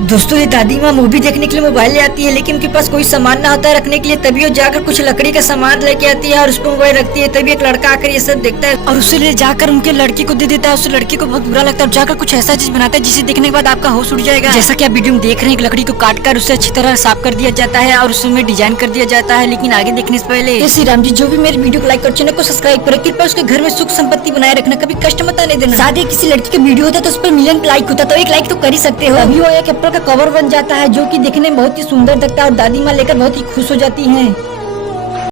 दोस्तों ये दादी माँ मूवी देखने के लिए मोबाइल ले आती है, लेकिन उनके पास कोई सामान ना होता है रखने के लिए। तभी वो जाकर कुछ लकड़ी का सामान लेके आती है और उस पर मोबाइल रखती है। तभी एक लड़का आकर ये सब देखता है और उसे ले जाकर उनके लड़की को दे देता है। उस लड़की को बहुत बुरा लगता है और जाकर कुछ ऐसा चीज बनाता है जिसे देखने के बाद आपका होश उड़ जाएगा। जैसा कि आप वीडियो में देख रहे हैं, लकड़ी को काट कर उसे अच्छी तरह साफ कर दिया जाता है और उसमें डिजाइन कर दिया जाता है। लेकिन आगे देखने से पहले श्री राम जी जो भी मेरी वीडियो को लाइक और चैनल को सब्सक्राइब करे, कृपया उसके घर में सुख संपत्ति बनाए रखना, कभी कष्ट मत आने देना। शादी किसी लड़की का वीडियो होता है तो उस पर मिलियन लाइक होता है, तो एक लाइक तो कर ही सकते हो। अभी वो एक एप्पल का कवर बन जाता है जो कि देखने में बहुत ही सुंदर लगता है और दादी माँ लेकर बहुत ही खुश हो जाती हैं।